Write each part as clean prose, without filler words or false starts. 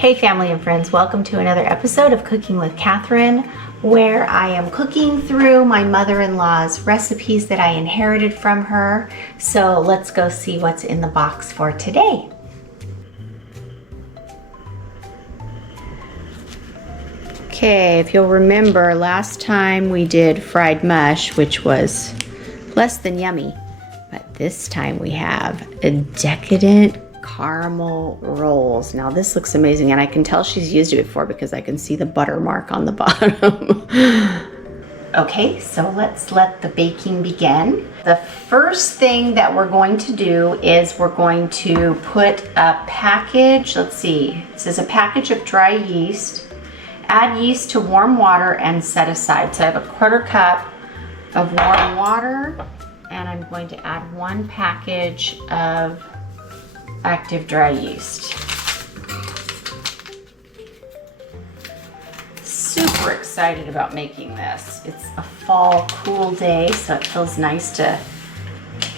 Hey family and friends, welcome to another episode of Cooking with Katheryn, where I am cooking through my mother-in-law's recipes that I inherited from her. So let's go see what's in the box for today. Okay, if you'll remember, last time we did fried mush, which was less than yummy, but this time we have a Decadent caramel rolls. Now this looks amazing, and I can tell she's used it before because I can see the butter mark on the bottom. Okay, so let's let the baking begin. The first thing that we're going to do is we're going to put a package, let's see, this is a package of dry yeast. Add yeast to warm water and set aside. So I have a 1/4 cup of warm water, and I'm going to add 1 package of active dry yeast. Super excited about making this. It's a fall cool day, so it feels nice to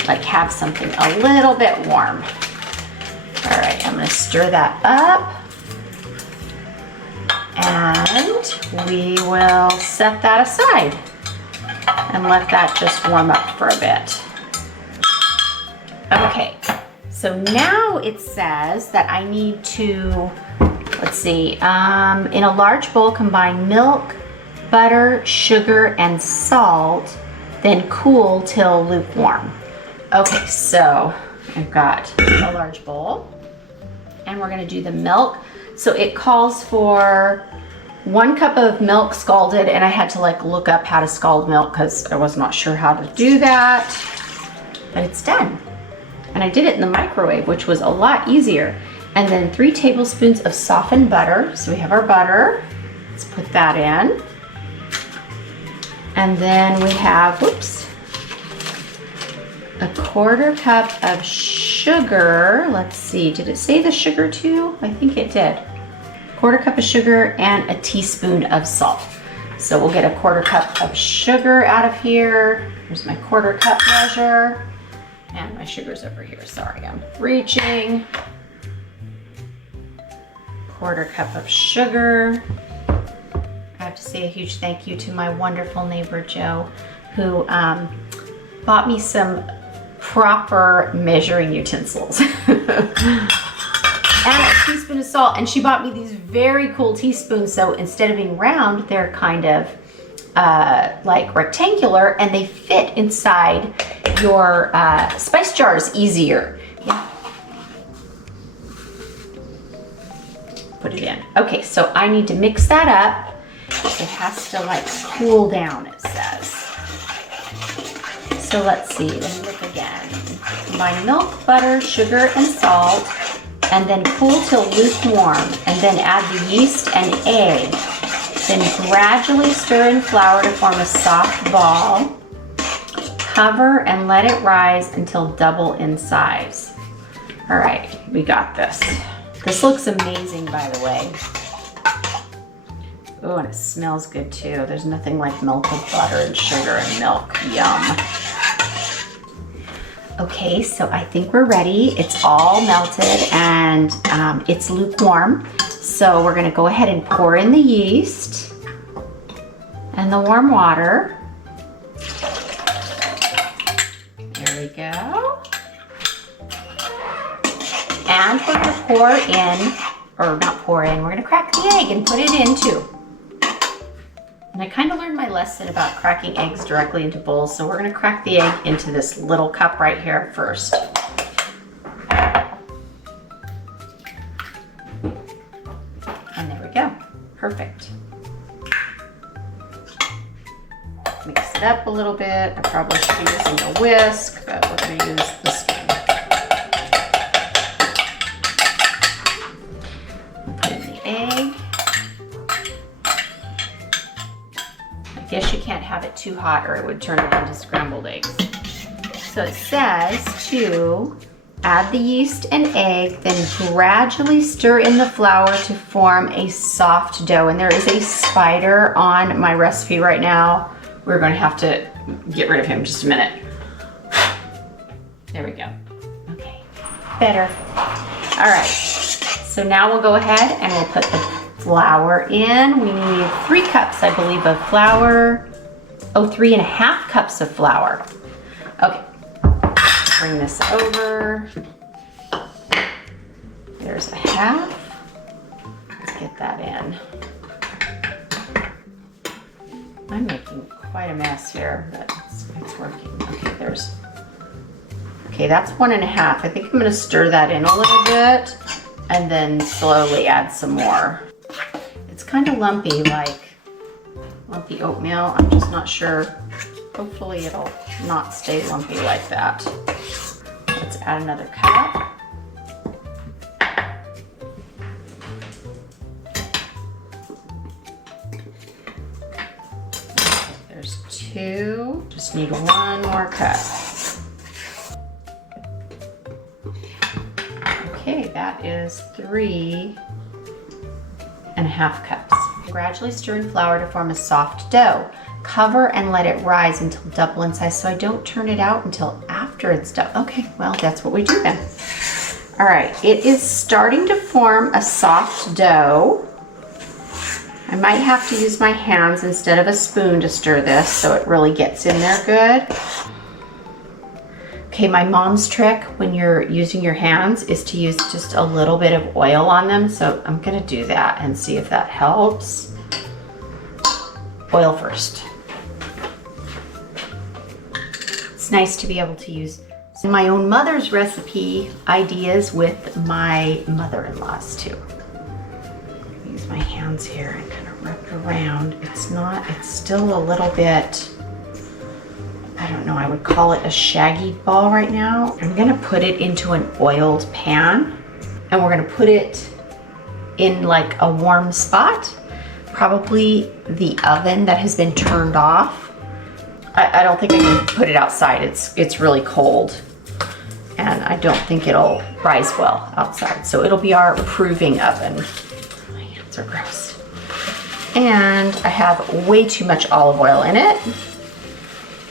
like have something a little bit warm. All right, I'm gonna stir that up, and we will set that aside and let that just warm up for a bit. Okay. So now it says that I need to, let's see, in a large bowl combine milk, butter, sugar, and salt, then cool till lukewarm. Okay, so I've got a large bowl, and we're gonna do the milk. So it calls for 1 cup of milk scalded, and I had to like look up how to scald milk because I was not sure how to do that, but it's done. And I did it in the microwave, which was a lot easier. And then 3 tablespoons of softened butter. So we have our butter. Let's put that in. And then we have, whoops, a 1/4 cup of sugar. Let's see, did it say the sugar too? I think it did. 1/4 cup of sugar and a teaspoon of salt. So we'll get a 1/4 cup of sugar out of here. Here's my 1/4 cup measure. And my sugar's over here, sorry, I'm reaching. 1/4 cup of sugar. I have to say a huge thank you to my wonderful neighbor, Joe, who bought me some proper measuring utensils. And a teaspoon of salt, and she bought me these very cool teaspoons, so instead of being round, they're kind of like rectangular, and they fit inside your spice jars easier. Yeah. Put it in. Okay, so I need to mix that up. It has to like cool down, it says. So let's see, let me look again. Combine milk, butter, sugar, and salt, and then cool till lukewarm, and then add the yeast and egg. Then gradually stir in flour to form a soft ball. Cover and let it rise until double in size. All right, we got this. This looks amazing, by the way. Oh, and it smells good too. There's nothing like melted butter and sugar and milk. Yum. Okay, so I think we're ready. It's all melted and it's lukewarm. So we're gonna go ahead and pour in the yeast and the warm water. There we go. And we're gonna pour in, or not pour in, we're gonna crack the egg and put it in too. And I kind of learned my lesson about cracking eggs directly into bowls, so we're gonna crack the egg into this little cup right here first. And there we go, perfect. Mix it up a little bit. I probably should be using a whisk, but we're gonna use the spoon. Put in the egg. I guess you can't have it too hot or it would turn it into scrambled eggs. So it says to add the yeast and egg, then gradually stir in the flour to form a soft dough. And there is a spider on my recipe right now. We're going to have to get rid of him in just a minute. There we go. Okay, better. All right, so now we'll go ahead and we'll put the flour in. We need 3 cups, I believe, of flour. Oh, 3.5 cups of flour. Okay, bring this over. There's a half. Let's get that in. I'm making quite a mess here, but it's working. Okay, that's 1.5. I think I'm gonna stir that in a little bit and then slowly add some more. It's kind of lumpy, like lumpy oatmeal. I'm just not sure. Hopefully it'll not stay lumpy like that. Let's add another cup. There's 2. Just need 1 more cup. Okay, that is 3.5 cups. Gradually stir in flour to form a soft dough. Cover and let it rise until double in size, so I don't turn it out until after it's done. Okay, well, that's what we do then. All right, it is starting to form a soft dough. I might have to use my hands instead of a spoon to stir this so it really gets in there good. Okay, my mom's trick when you're using your hands is to use just a little bit of oil on them. So I'm gonna do that and see if that helps. Oil first. It's nice to be able to use my own mother's recipe ideas with my mother-in-law's too. Use my hands here and kind of rub it around. It's still a little bit, I don't know, I would call it a shaggy ball right now. I'm gonna put it into an oiled pan and we're gonna put it in like a warm spot, probably the oven that has been turned off. I don't think I can put it outside. It's really cold and I don't think it'll rise well outside. So it'll be our proving oven. My hands are gross. And I have way too much olive oil in it.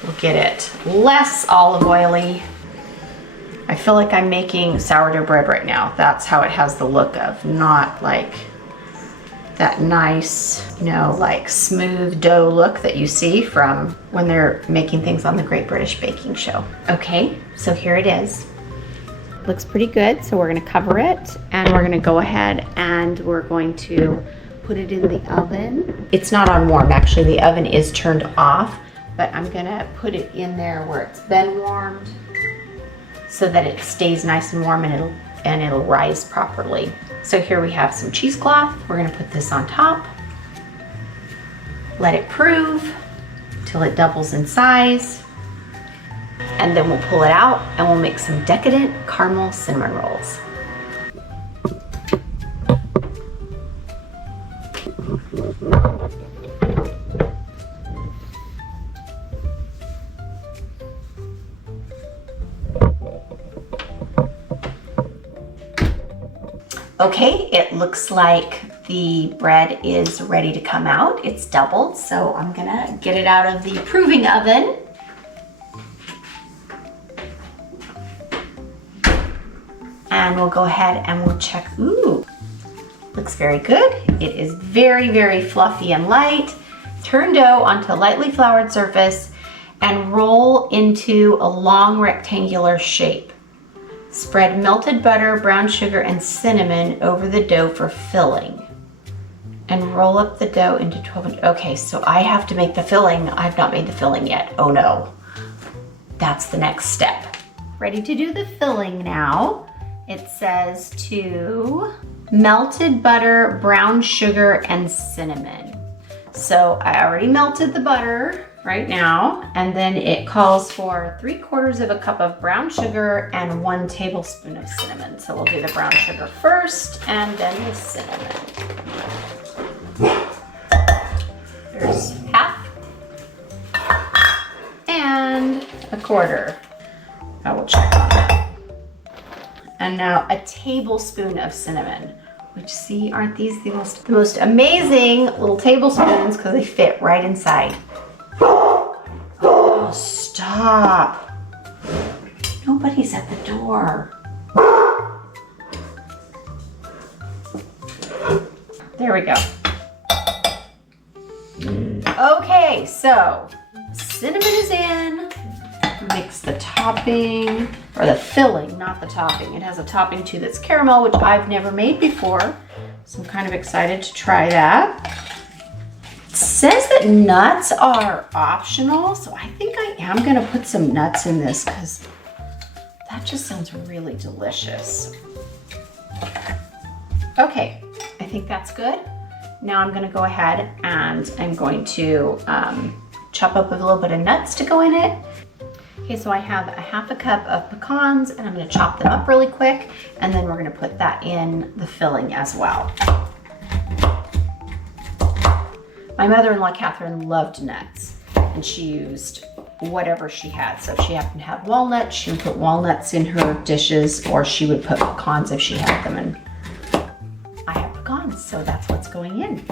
We'll get it less olive oily. I feel like I'm making sourdough bread right now. That's how it has the look of, not like that nice, you know, like smooth dough look that you see from when they're making things on the Great British Baking Show. Okay, so here it is. Looks pretty good, so we're gonna cover it and we're gonna go ahead and we're going to put it in the oven. It's not on warm, actually the oven is turned off, but I'm gonna put it in there where it's been warmed so that it stays nice and warm and it'll rise properly. So here we have some cheesecloth. We're gonna put this on top. Let it prove till it doubles in size. And then we'll pull it out and we'll make some Decadent caramel cinnamon rolls. Okay, it looks like the bread is ready to come out. It's doubled, so I'm gonna get it out of the proving oven. And we'll go ahead and we'll check. Ooh, looks very good. It is very, very fluffy and light. Turn dough onto a lightly floured surface and roll into a long rectangular shape. Spread melted butter, brown sugar, and cinnamon over the dough for filling. And roll up the dough into 12 inch. Okay, so I have to make the filling. I've not made the filling yet. Oh no. That's the next step. Ready to do the filling now. It says to melted butter, brown sugar, and cinnamon. So I already melted the butter right now, and then it calls for 3/4 cup of brown sugar and 1 tablespoon of cinnamon. So we'll do the brown sugar first and then the cinnamon. There's half and 1/4. I will check on that. And now a tablespoon of cinnamon, which, see, aren't these the most amazing little tablespoons because they fit right inside. Oh, stop. Nobody's at the door. There we go. Okay, so cinnamon is in. Mix the topping, or the filling, not the topping. It has a topping too that's caramel, which I've never made before. So I'm kind of excited to try that. It says that nuts are optional, so I think I am gonna put some nuts in this because that just sounds really delicious. Okay, I think that's good. Now I'm gonna go ahead and I'm going to chop up a little bit of nuts to go in it. Okay, so I have a half a cup of pecans and I'm gonna chop them up really quick, and then we're gonna put that in the filling as well. My mother-in-law, Katheryn, loved nuts, and she used whatever she had. So if she happened to have walnuts, she would put walnuts in her dishes, or she would put pecans if she had them, and I have pecans, so that's what's going in.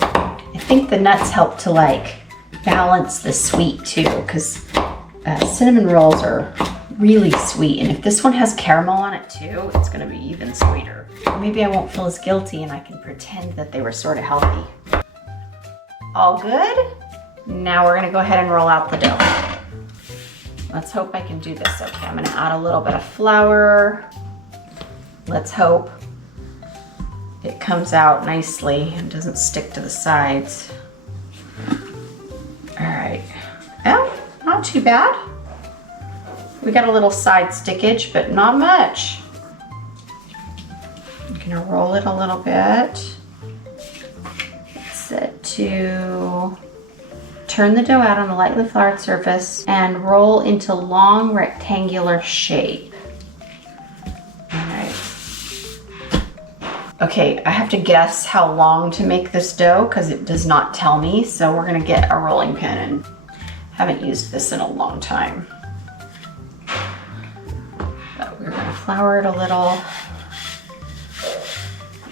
I think the nuts help to like balance the sweet too, because cinnamon rolls are really sweet, and if this one has caramel on it too, it's gonna be even sweeter. Maybe I won't feel as guilty and I can pretend that they were sort of healthy. All good? Now we're gonna go ahead and roll out the dough. Let's hope I can do this okay. I'm gonna add a little bit of flour. Let's hope it comes out nicely and doesn't stick to the sides. All right, well, not too bad. We got a little side stickage, but not much. I'm gonna roll it a little bit. Set to turn the dough out on a lightly floured surface and roll into long rectangular shape. All right. Okay, I have to guess how long to make this dough because it does not tell me. So we're gonna get a rolling pin, and haven't used this in a long time. But we're gonna flour it a little.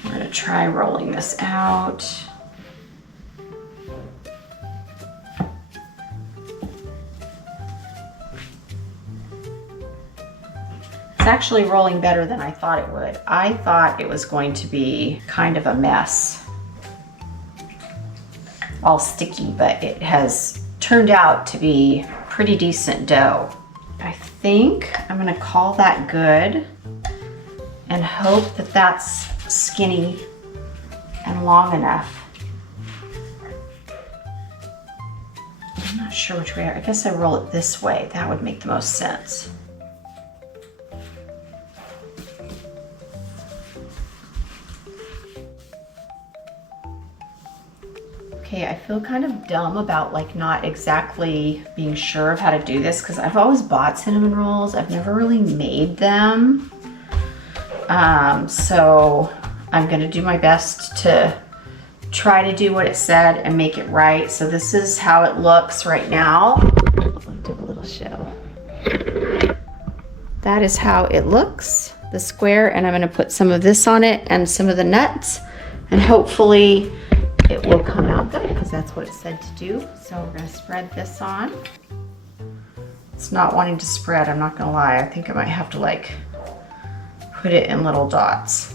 We're gonna try rolling this out. It's actually rolling better than I thought it would. I thought it was going to be kind of a mess, all sticky, but it has turned out to be pretty decent dough. I think I'm gonna call that good and hope that that's skinny and long enough. I'm not sure which way. I guess I roll it this way. That would make the most sense. Okay, I feel kind of dumb about like not exactly being sure of how to do this because I've always bought cinnamon rolls. I've never really made them. So I'm gonna do my best to try to do what it said and make it right. So this is how it looks right now. I'll do a little show. That is how it looks, the square, and I'm gonna put some of this on it and some of the nuts, and hopefully it will come out good because that's what it said to do. So we're gonna spread this on. It's not wanting to spread, I'm not gonna lie. I think I might have to like put it in little dots.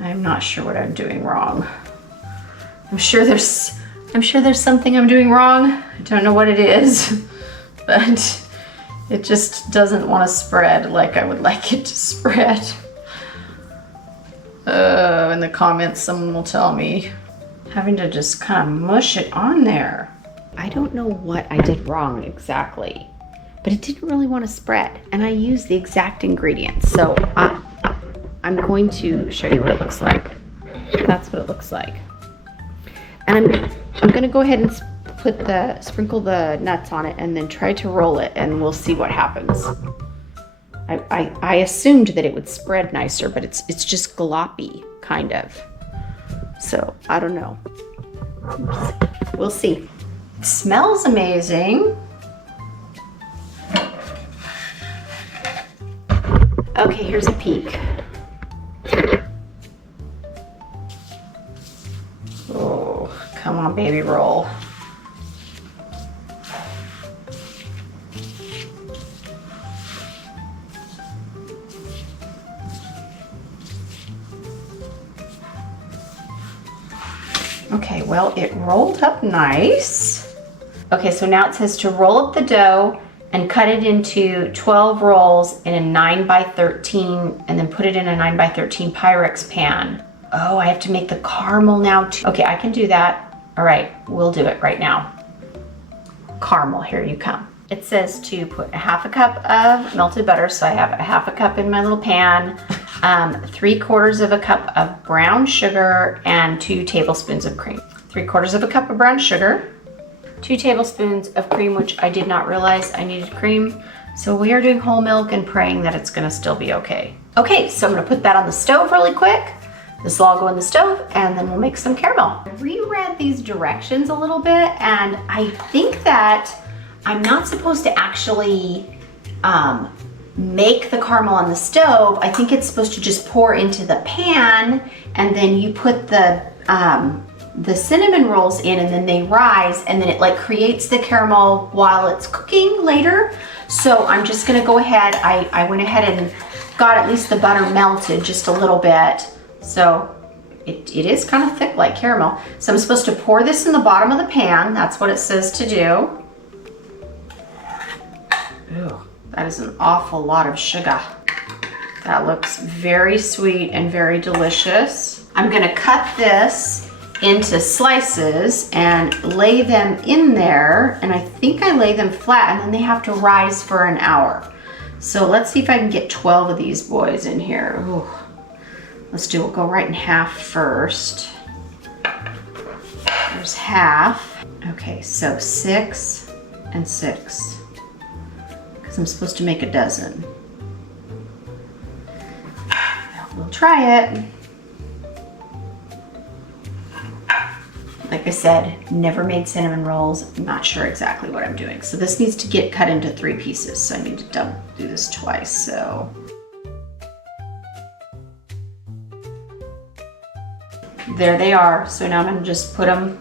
I'm not sure what I'm doing wrong. I'm sure there's something I'm doing wrong. I don't know what it is, but it just doesn't want to spread like I would like it to spread. In the comments, someone will tell me. Having to just kind of mush it on there. I don't know what I did wrong exactly, but it didn't really want to spread, and I used the exact ingredients. So I'm going to show you what it looks like. That's what it looks like. And I'm going to go ahead and sprinkle the nuts on it and then try to roll it, and we'll see what happens. I assumed that it would spread nicer, but it's just gloppy, kind of. So, I don't know. We'll see. It smells amazing. Okay, here's a peek. Oh, come on, baby, roll. Okay, well, it rolled up nice. Okay, so now it says to roll up the dough and cut it into 12 rolls in a 9x13 and then put it in a 9x13 Pyrex pan. Oh, I have to make the caramel now too. Okay, I can do that. All right, we'll do it right now. Caramel, here you come. It says to put a half a cup of melted butter, so I have a half a cup in my little pan, 3/4 of a cup of brown sugar, and 2 tablespoons of cream. 3/4 of a cup of brown sugar, 2 tablespoons of cream, which I did not realize I needed cream. So we are doing whole milk and praying that it's gonna still be okay. Okay, so I'm gonna put that on the stove really quick. This will all go in the stove and then we'll make some caramel. I reread these directions a little bit and I think that I'm not supposed to actually make the caramel on the stove. I think it's supposed to just pour into the pan and then you put the cinnamon rolls in and then they rise and then it like creates the caramel while it's cooking later. So I'm just gonna go ahead, I went ahead and got at least the butter melted just a little bit. So it is kind of thick like caramel. So I'm supposed to pour this in the bottom of the pan. That's what it says to do. Ooh, that is an awful lot of sugar. That looks very sweet and very delicious. I'm gonna cut this into slices and lay them in there. And I think I lay them flat and then they have to rise for an hour. So let's see if I can get 12 of these boys in here. Ooh. Let's do, we'll go right in half first. There's half. Okay, so 6 and 6. Because I'm supposed to make a dozen. We'll try it. Like I said, never made cinnamon rolls. I'm not sure exactly what I'm doing. So this needs to get cut into 3 pieces. So I need to do this twice, so. There they are. So now I'm gonna just put them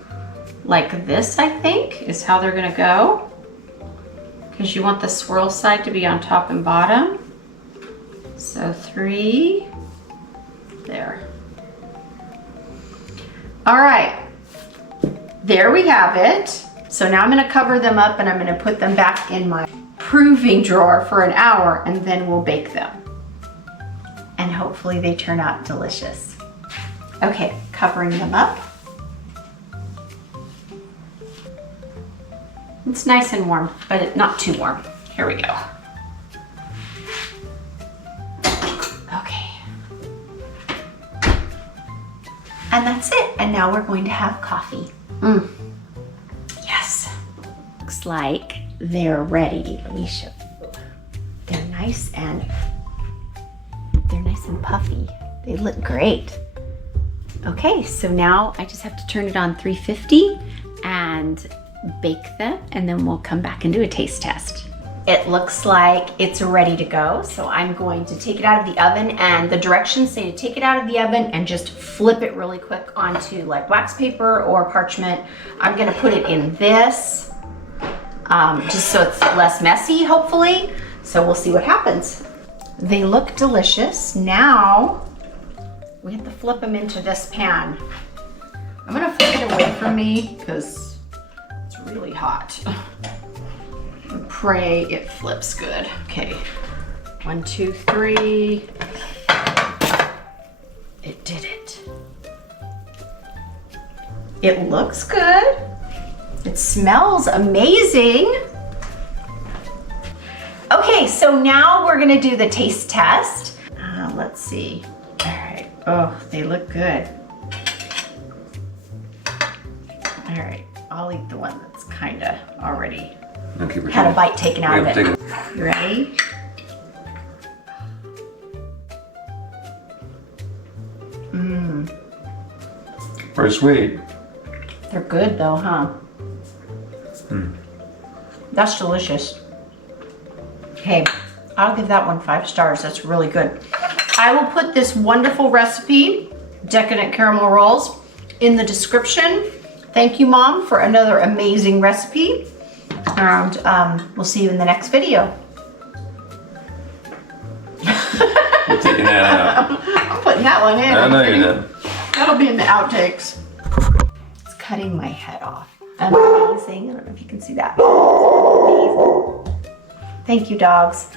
like this, I think, is how they're gonna go. Because you want the swirl side to be on top and bottom. So 3, there. All right, there we have it. So now I'm gonna cover them up and I'm gonna put them back in my proving drawer for an hour and then we'll bake them. And hopefully they turn out delicious. Okay, covering them up. It's nice and warm, but not too warm. Here we go. Okay. And that's it. And now we're going to have coffee. Yes. Looks like they're ready. Let me show you. They're nice and puffy. They look great. Okay, so now I just have to turn it on 350 and bake them, and then we'll come back and do a taste test. It looks like it's ready to go, so I'm going to take it out of the oven, and the directions say to take it out of the oven and just flip it really quick onto like wax paper or parchment. I'm gonna put it in this, just so it's less messy, hopefully. So we'll see what happens. They look delicious. Now, we have to flip them into this pan. I'm gonna flip it away from me because it's really hot. And pray it flips good. Okay, 1, 2, 3. It did it. It looks good. It smells amazing. Okay, so now we're gonna do the taste test. Let's see. All right. Oh, they look good. All right, I'll eat the one that's kind of already had a bite taken out of it. You ready? Very sweet. They're good though, huh? That's delicious. Okay, I'll give that one 5 stars. That's really good. I will put this wonderful recipe, Decadent Caramel Rolls, in the description. Thank you, Mom, for another amazing recipe. And we'll see you in the next video. You're taking that out. I'm putting that one in. I know you're not. That'll be in the outtakes. It's cutting my head off. Amazing. I don't know if you can see that. Amazing. Thank you, dogs.